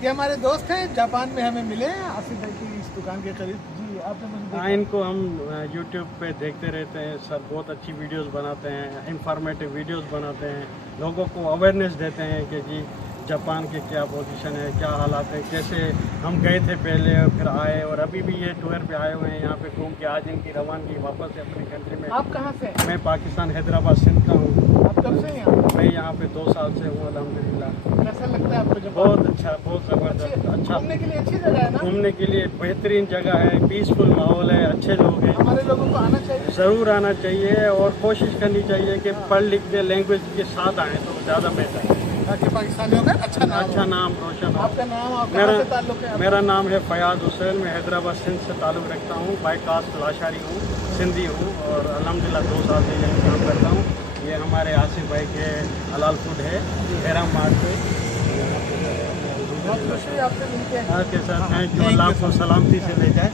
ये हमारे दोस्त हैं, जापान में हमें मिले हैं आसिफ भाई की इस दुकान के करीब। जी आपने मुझे देखा? हाँ, इनको हम यूट्यूब पे देखते रहते हैं सर, बहुत अच्छी वीडियोस बनाते हैं, इंफॉर्मेटिव वीडियोस बनाते हैं, लोगों को अवेयरनेस देते हैं कि जी जापान के क्या पोजीशन है, क्या हालात है, कैसे हम गए थे पहले और फिर आए और अभी भी ये टूर पे आए हुए हैं यहाँ पे घूम के आज इनकी रवानगी वापस है अपनी कंट्री में। आप कहाँ से हैं? मैं पाकिस्तान हैदराबाद सिंध का हूँ। आप कब से हैं यहाँ? मैं यहाँ पे 2 साल से हूँ अल्हम्दुलिल्लाह। कैसा लगता है आपको जापान? बहुत अच्छा, बहुत ज़बरदस्त, अच्छा घूमने के लिए अच्छी जगह है ना? घूमने के लिए बेहतरीन जगह है, पीसफुल माहौल है, अच्छे लोग हैं। हमारे लोगों को आना चाहिए। ज़रूर आना चाहिए और कोशिश करनी चाहिए कि पढ़ लिख के लैंग्वेज के साथ आएँ तो ज़्यादा बेहतर है, ताकि पाकिस्तानियों का अच्छा नाम रोशन हो। आपका नाम और कहाँ से ताल्लुक है? मेरा नाम है फयाज हुसैन, मैं हैदराबाद सिंध से ताल्लुक़ रखता हूँ, बाई कास्ट लाशारी हूँ, सिंधी हूँ और अल्हम्दुलिल्लाह 2 साल से यहीं काम करता हूँ। ये हमारे आसिफ भाई के हलाल फूड है हैराम मार्ट पे। बहुत खुशी है आपसे मिलके। आपके साथ हैं जो अल्लाह को सलामती से ले जाए।